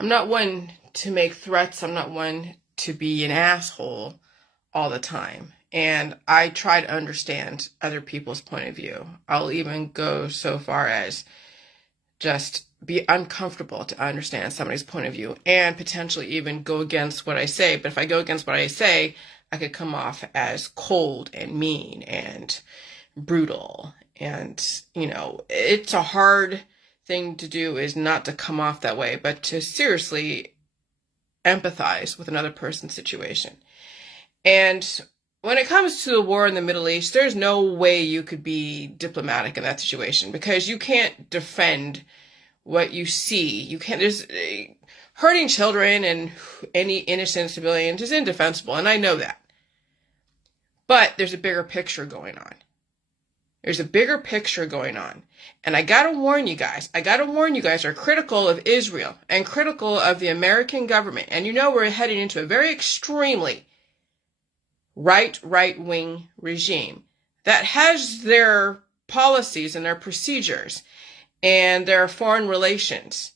I'm not one to make threats. I'm not one to be an asshole all the time. And I try to understand other people's point of view. I'll even go so far as just be uncomfortable to understand somebody's point of view and potentially even go against what I say. But if I go against what I say, I could come off as cold and mean and brutal. And, it's a hard thing to do, is not to come off that way, but to seriously empathize with another person's situation. And when it comes to the war in the Middle East, there's no way you could be diplomatic in that situation, because you can't defend what you see. You can't, there's hurting children and any innocent civilians is indefensible, and I know that. But there's a bigger picture going on. There's a bigger picture going on. And I gotta warn you guys are critical of Israel and critical of the American government. And we're heading into a very extremely right-wing regime that has their policies and their procedures and their foreign relations.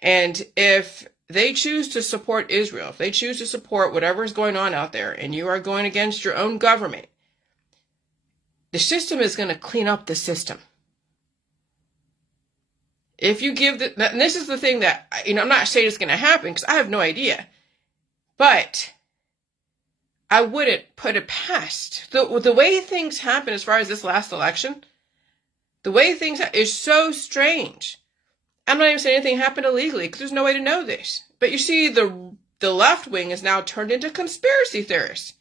And if they choose to support Israel, if they choose to support whatever is going on out there, and you are going against your own government, the system is going to clean up the system. If you give and this is the thing that, I'm not saying it's going to happen because I have no idea, but I wouldn't put it past. The way things happen as far as this last election, the way things is so strange. I'm not even saying anything happened illegally because there's no way to know this. But you see, the left wing is now turned into conspiracy theorists.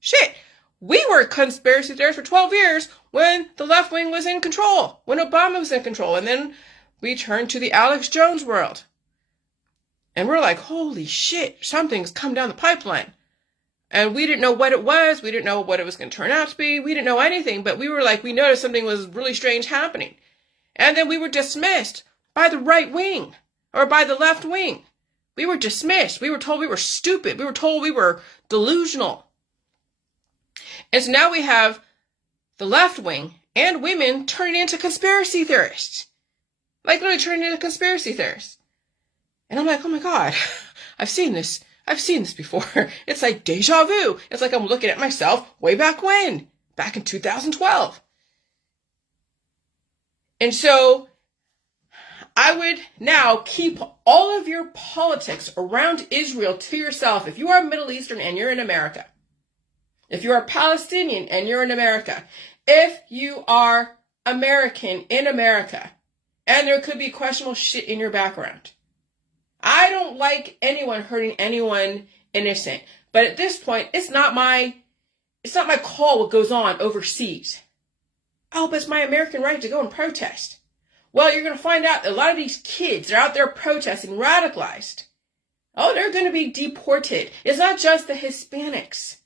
Shit. We were conspiracy theorists for 12 years when the left wing was in control, when Obama was in control. And then we turned to the Alex Jones world. And we're like, holy shit, something's come down the pipeline. And we didn't know what it was. We didn't know what it was going to turn out to be. We didn't know anything. But we were like, we noticed something was really strange happening. And then we were dismissed by the right wing or by the left wing. We were dismissed. We were told we were stupid. We were told we were delusional. And so now we have the left wing and women turning into conspiracy theorists. Like literally turning into conspiracy theorists. And I'm like, oh my God, I've seen this. I've seen this before. It's like deja vu. It's like I'm looking at myself way back when, back in 2012. And so I would now keep all of your politics around Israel to yourself. If you are Middle Eastern and you're in America, if you are Palestinian and you're in America, if you are American in America, and there could be questionable shit in your background. I don't like anyone hurting anyone innocent. But at this point, it's not my call what goes on overseas. Oh, but it's my American right to go and protest. Well, you're going to find out that a lot of these kids are out there protesting, radicalized. Oh, they're going to be deported. It's not just the Hispanics.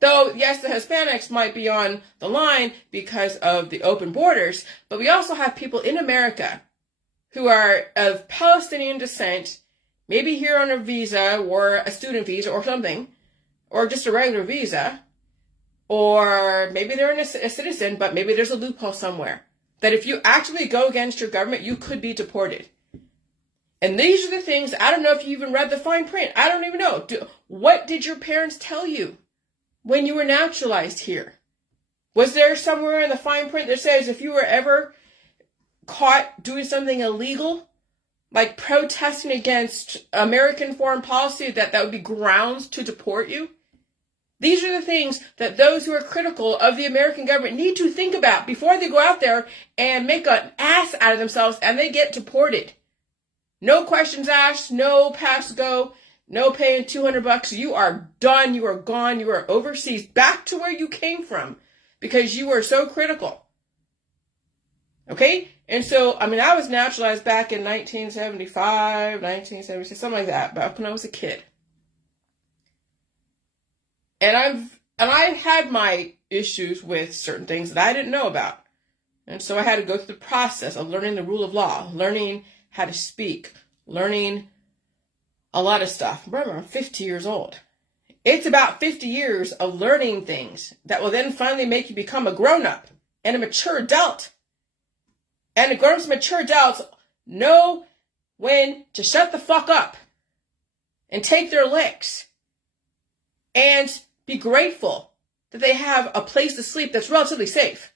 Though, yes, the Hispanics might be on the line because of the open borders, but we also have people in America who are of Palestinian descent, maybe here on a visa or a student visa or something, or just a regular visa, or maybe they're a citizen, but maybe there's a loophole somewhere that if you actually go against your government, you could be deported. And these are the things, I don't know if you even read the fine print. I don't even know. What did your parents tell you when you were naturalized here? Was there somewhere in the fine print that says if you were ever caught doing something illegal, like protesting against American foreign policy, that would be grounds to deport you? These are the things that those who are critical of the American government need to think about before they go out there and make an ass out of themselves and they get deported. No questions asked, no pass go. No paying $200. You are done. You are gone. You are overseas, back to where you came from because you were so critical. Okay? And so, I was naturalized back in 1975, 1976, something like that, back when I was a kid. And I've had my issues with certain things that I didn't know about. And so I had to go through the process of learning the rule of law, learning how to speak, learning a lot of stuff. Remember, I'm 50 years old. It's about 50 years of learning things that will then finally make you become a grown-up and a mature adult. And the grown-ups and mature adults know when to shut the fuck up and take their licks and be grateful that they have a place to sleep that's relatively safe.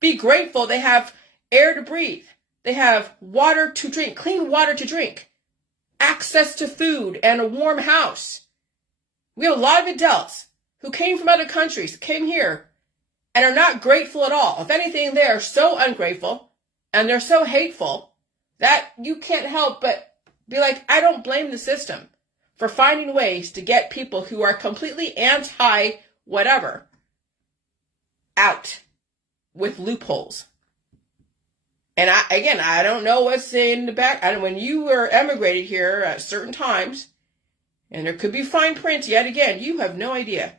Be grateful they have air to breathe. They have water to drink, clean water to drink, access to food and a warm house. We have a lot of adults who came from other countries, came here, and are not grateful at all. If anything, they are so ungrateful and they're so hateful that you can't help but be like, I don't blame the system for finding ways to get people who are completely anti-whatever out with loopholes. And I don't know what's in the back. When you were emigrated here at certain times, and there could be fine print yet again, you have no idea.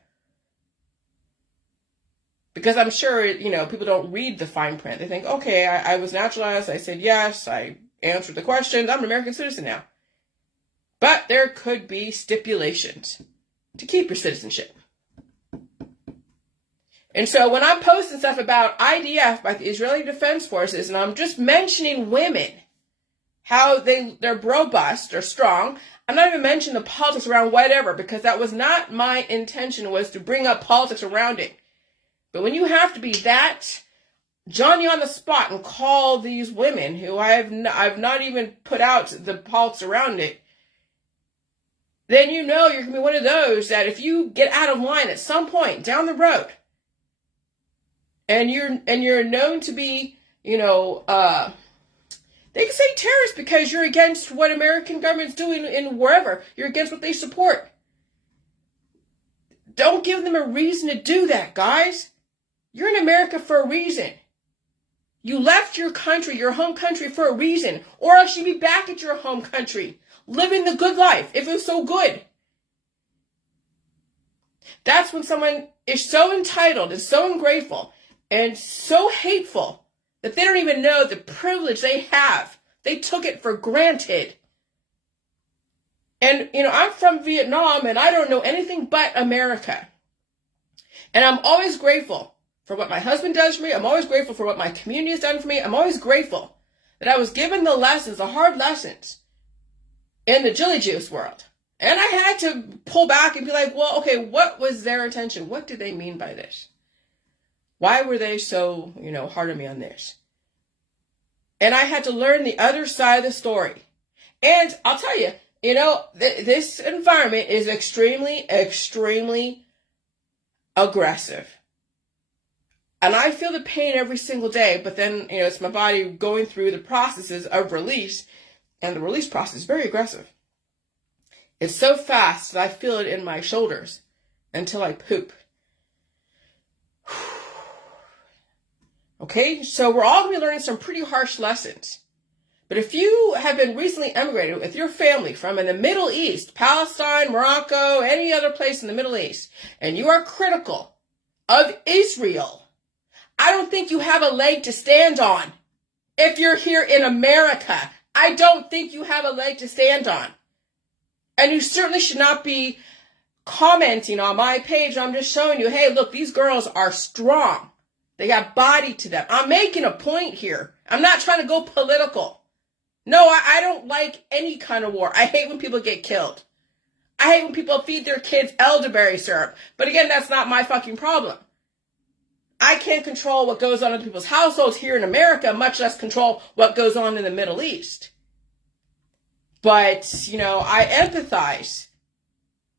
Because I'm sure, people don't read the fine print. They think, okay, I was naturalized. I said yes. I answered the questions. I'm an American citizen now. But there could be stipulations to keep your citizenship. And so when I'm posting stuff about IDF, by the Israeli Defense Forces, and I'm just mentioning women, how they're robust, they're strong, I'm not even mentioning the politics around whatever, because that was not my intention, was to bring up politics around it. But when you have to be that Johnny on the spot and call these women, who I've not even put out the politics around it, then you're going to be one of those that if you get out of line at some point down the road, and you're known to be, they can say terrorist because you're against what American government's doing in wherever. You're against what they support. Don't give them a reason to do that, guys. You're in America for a reason. You left your country, your home country, for a reason. Or else you'd be back at your home country, living the good life, if it was so good. That's when someone is so entitled and so ungrateful and so hateful that they don't even know the privilege they have. They took it for granted. And, I'm from Vietnam and I don't know anything but America. And I'm always grateful for what my husband does for me. I'm always grateful for what my community has done for me. I'm always grateful that I was given the lessons, the hard lessons in the Jilly Juice world. And I had to pull back and be like, well, okay, what was their intention? What did they mean by this? Why were they so, hard on me on this? And I had to learn the other side of the story. And I'll tell you, this environment is extremely, extremely aggressive. And I feel the pain every single day, but then, it's my body going through the processes of release, and the release process is very aggressive. It's so fast that I feel it in my shoulders until I poop. Okay, so we're all going to be learning some pretty harsh lessons. But if you have been recently emigrated with your family from in the Middle East, Palestine, Morocco, any other place in the Middle East, and you are critical of Israel, I don't think you have a leg to stand on. If you're here in America, I don't think you have a leg to stand on. And you certainly should not be commenting on my page. I'm just showing you, hey, look, these girls are strong. They got body to them. I'm making a point here. I'm not trying to go political. No, I don't like any kind of war. I hate when people get killed. I hate when people feed their kids elderberry syrup. But again, that's not my fucking problem. I can't control what goes on in people's households here in America, much less control what goes on in the Middle East. But, I empathize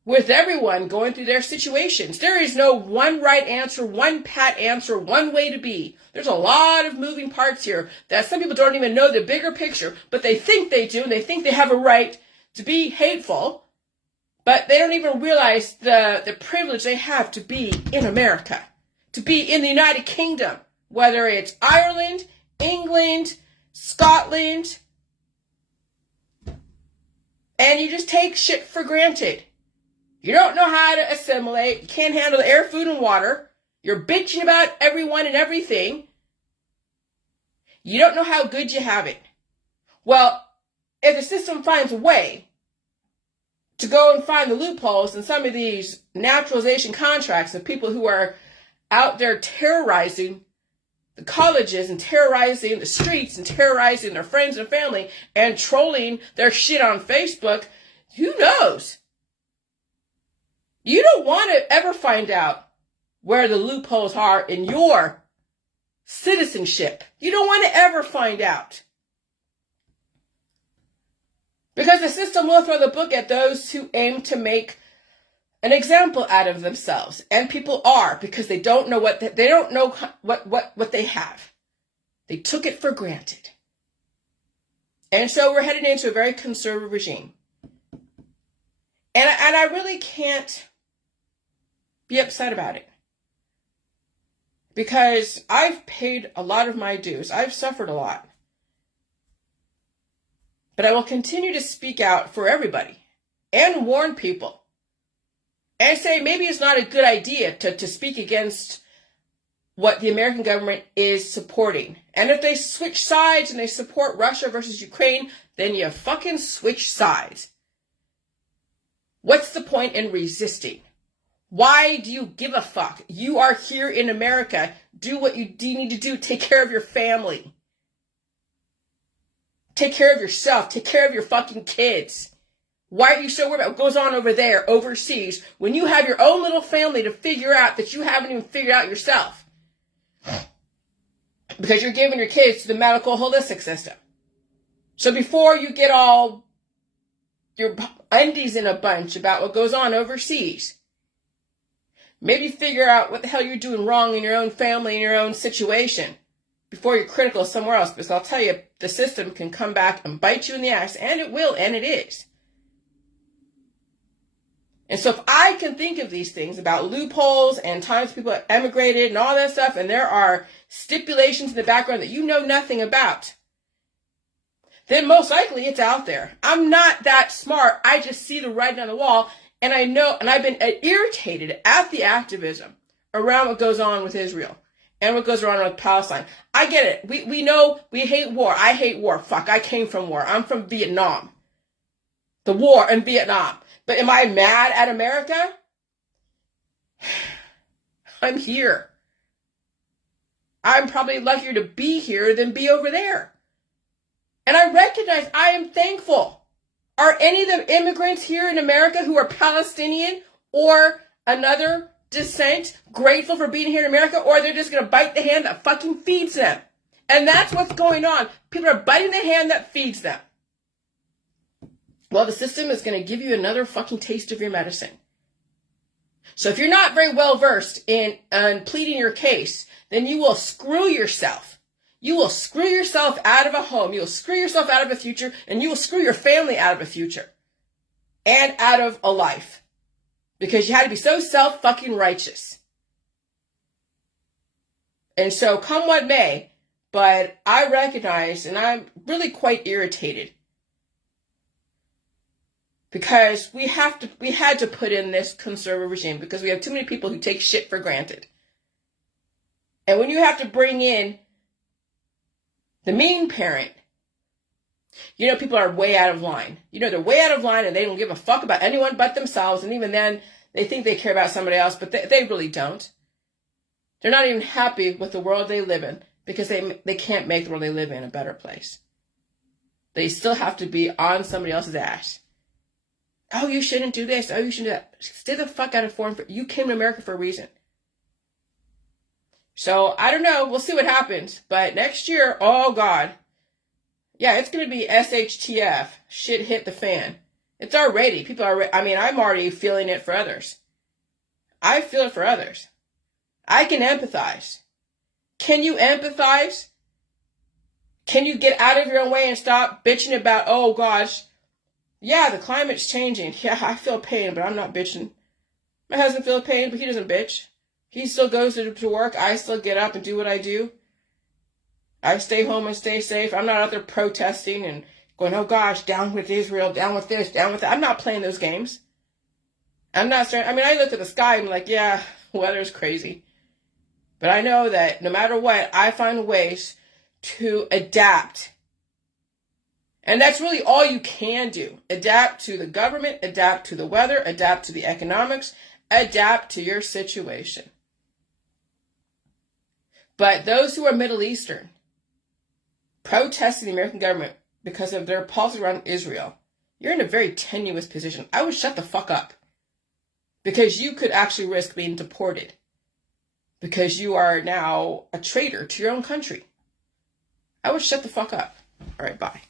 with everyone going through their situations. There is no one right answer, one pat answer, one way to be. There's a lot of moving parts here that some people don't even know the bigger picture, but they think they do, and they think they have a right to be hateful, but they don't even realize the privilege they have to be in America, to be in the United Kingdom, whether it's Ireland, England, Scotland, and you just take shit for granted. You don't know how to assimilate. You can't handle the air, food, and water. You're bitching about everyone and everything. You don't know how good you have it. Well, if the system finds a way to go and find the loopholes in some of these naturalization contracts of people who are out there terrorizing the colleges and terrorizing the streets and terrorizing their friends and family and trolling their shit on Facebook, who knows? You don't want to ever find out where the loopholes are in your citizenship. You don't want to ever find out. Because the system will throw the book at those who aim to make an example out of themselves. And people are, because they don't know what they have. They took it for granted. And so we're headed into a very conservative regime. And I really can't be upset about it. Because I've paid a lot of my dues. I've suffered a lot. But I will continue to speak out for everybody and warn people and say maybe it's not a good idea to speak against what the American government is supporting. And if they switch sides and they support Russia versus Ukraine, then you fucking switch sides. What's the point in resisting? Why do you give a fuck? You are here in America. Do what you need to do. Take care of your family. Take care of yourself. Take care of your fucking kids. Why are you so worried about what goes on over there, overseas, when you have your own little family to figure out that you haven't even figured out yourself? Because you're giving your kids to the medical holistic system. So before you get all your undies in a bunch about what goes on overseas, maybe figure out what the hell you're doing wrong in your own family, in your own situation, before you're critical somewhere else. Because I'll tell you, the system can come back and bite you in the ass, and it will, and it is. And so if I can think of these things about loopholes and times people have emigrated and all that stuff, and there are stipulations in the background that you know nothing about, then most likely it's out there. I'm not that smart. I just see the writing on the wall, and I know, and I've been irritated at the activism around what goes on with Israel and what goes on with Palestine. I get it. We know we hate war. I hate war. Fuck, I came from war. I'm from Vietnam. The war in Vietnam. But am I mad at America? I'm here. I'm probably luckier to be here than be over there. And I recognize I am thankful. Are any of the immigrants here in America who are Palestinian or another descent grateful for being here in America, or they're just going to bite the hand that fucking feeds them? And that's what's going on. People are biting the hand that feeds them. Well, the system is going to give you another fucking taste of your medicine. So if you're not very well versed in pleading your case, then you will screw yourself. You will screw yourself out of a home. You will screw yourself out of a future, and you will screw your family out of a future and out of a life, because you had to be so self-fucking righteous. And so come what may, but I recognize, and I'm really quite irritated, because we had to put in this conservative regime because we have too many people who take shit for granted. And when you have to bring in the mean parent, people are way out of line. They're way out of line, and they don't give a fuck about anyone but themselves. And even then, they think they care about somebody else, but they really don't. They're not even happy with the world they live in because they can't make the world they live in a better place. They still have to be on somebody else's ass. Oh, you shouldn't do this. Oh, you shouldn't do that. Stay the fuck out of foreign. You came to America for a reason. So, I don't know. We'll see what happens. But next year, oh God. Yeah, it's going to be SHTF. Shit hit the fan. It's already. I'm already feeling it for others. I feel it for others. I can empathize. Can you empathize? Can you get out of your own way and stop bitching about, oh gosh, yeah, the climate's changing. Yeah, I feel pain, but I'm not bitching. My husband feels pain, but he doesn't bitch. He still goes to work. I still get up and do what I do. I stay home and stay safe. I'm not out there protesting and going, oh gosh, down with Israel, down with this, down with that. I'm not playing those games. I look at the sky and I'm like, yeah, weather's crazy. But I know that no matter what, I find ways to adapt. And that's really all you can do. Adapt to the government, adapt to the weather, adapt to the economics, adapt to your situation. But those who are Middle Eastern, protesting the American government because of their policy around Israel, you're in a very tenuous position. I would shut the fuck up. Because you could actually risk being deported. Because you are now a traitor to your own country. I would shut the fuck up. All right, bye.